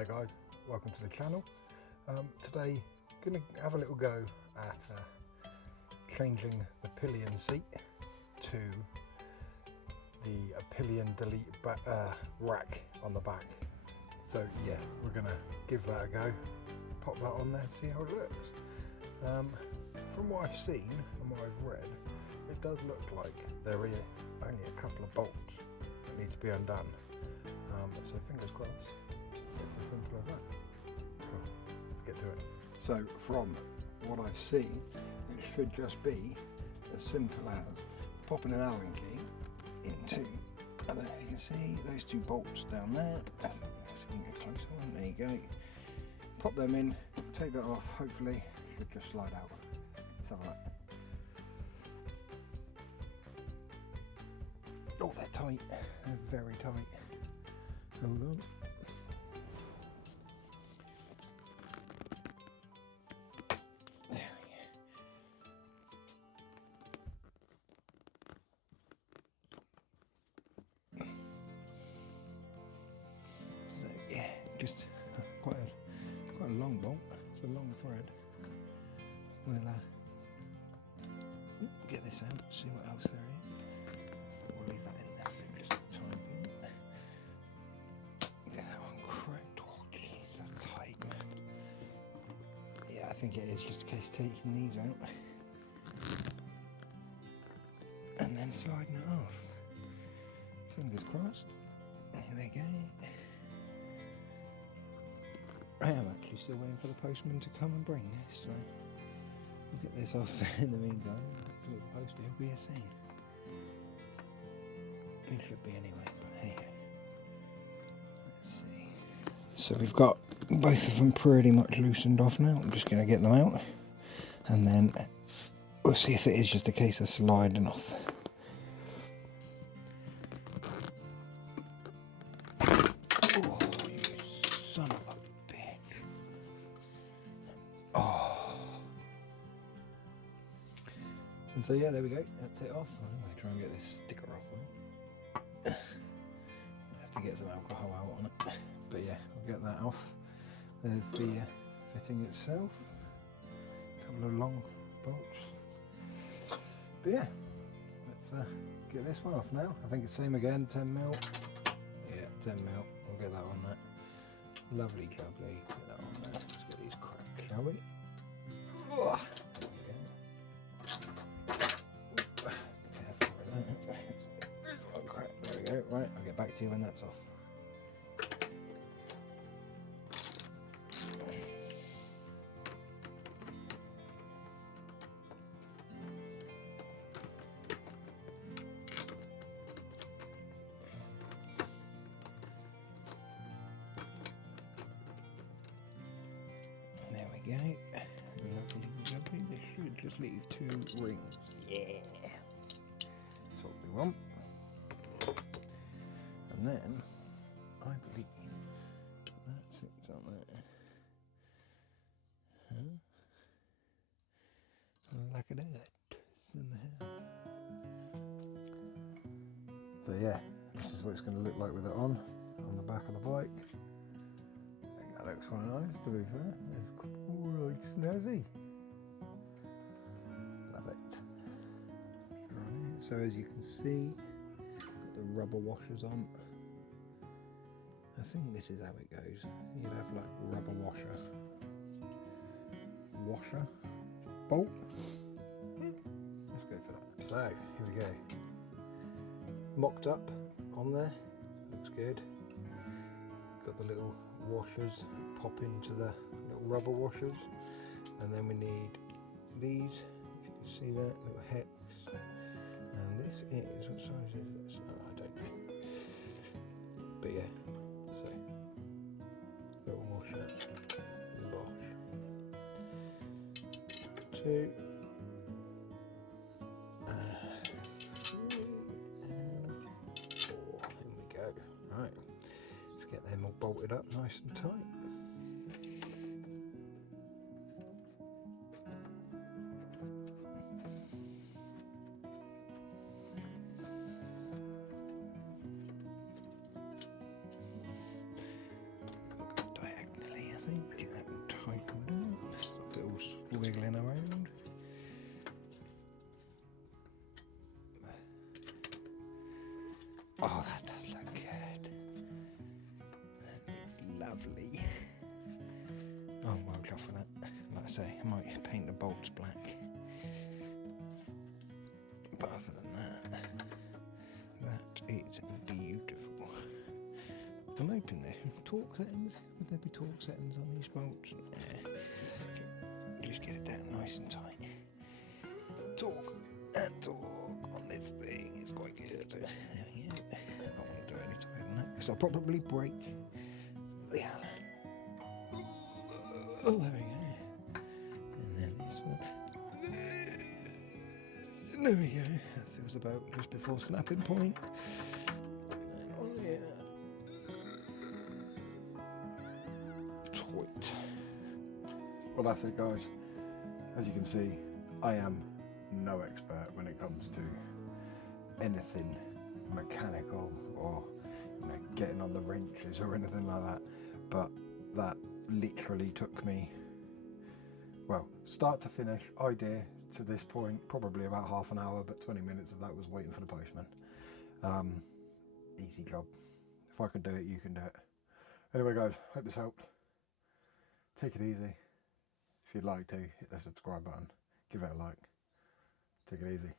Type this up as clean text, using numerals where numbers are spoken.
Hello guys, welcome to the channel. Today going to have a little go at changing the Pillion seat to the Pillion delete rack on the back. So yeah, we're going to give that a go, pop that on there, see how it looks. From what I've seen and what I've read, it does look like there are only a couple of bolts that need to be undone. So fingers crossed, it's as simple as that. Cool. Let's get to it. So from what I've seen, it should just be as simple as popping an Allen key into, I don't know if you can see those two bolts down there. Let's see if we can get closer on. There you go. Pop them in, take that off, hopefully it should just slide out. Let's have a look. Oh, they're tight. They're very tight. Hold on. There we go. So yeah, just quite a long bolt. It's a long thread. We'll get this out, see what else there is. We'll leave that in there for just the time being. Get that one cracked. Oh jeez, that's tight. Yeah, I think it is just a case of taking these out and then sliding it off. Fingers crossed. There they go. I am actually still waiting for the postman to come and bring this, so we'll get this off in the meantime. Hopefully the post will be a thing. It should be anyway, but hey. Let's see. So we've got both of them pretty much loosened off now. I'm just going to get them out and then we'll see if it is just a case of sliding off. Oh, you son of a bitch. Oh. And so yeah, there we go. That's it off. I'm going to try and get this sticker off. I have to get some alcohol out on it, but yeah, we'll get that off. There's the fitting itself, a couple of long bolts, but yeah, let's get this one off now. I think it's same again, 10mm. Yeah, 10mm. We'll get that on there. Lovely jubbly. Get that on there. Let's get these cracked, shall we? Ugh. Right, I'll get back to you when that's off. There we go. Lovely, lovely. This should just leave 2 rings. Yeah. That's what we want. And then, I believe that sits on there. Huh? Like that, somehow. So yeah, this is what it's going to look like with it on the back of the bike. I think that looks quite nice, to be fair. It's quite snazzy. Love it. Right, so as you can see, got the rubber washers on. I think this is how it goes. You'd have like rubber washer, bolt. Yeah, let's go for that. So here we go. Mocked up on there, looks good. Got the little washers pop into the little rubber washers, and then we need these. If you can see that little hex, and this is what size is it? Oh, I don't know, but yeah. Little washer, bosh, 2, 3, and 4. In we go. Right, let's get them all bolted up nice and tight. Lovely. Oh, well off for that. Like I say, I might paint the bolts black. But other than that, that is beautiful. I'm hoping there torque settings. Would there be torque settings on these bolts? Just get it down nice and tight. Torque and torque on this thing. It's quite good. There we go. I don't want to do any tighter than that because I'll probably break the Allen. Oh, there we go. And then this one. There we go. That feels about just before snapping point. And on here. Tight. Well, that's it, guys. As you can see, I am no expert when it comes to anything mechanical or getting on the wrenches or anything like that. But that literally took me, well, start to finish, idea to this point, probably about half an hour, but 20 minutes of that was waiting for the postman. Easy job. If I can do it, you can do it. Anyway, guys, hope this helped. Take it easy. If you'd like to, hit the subscribe button, give it a like. Take it easy.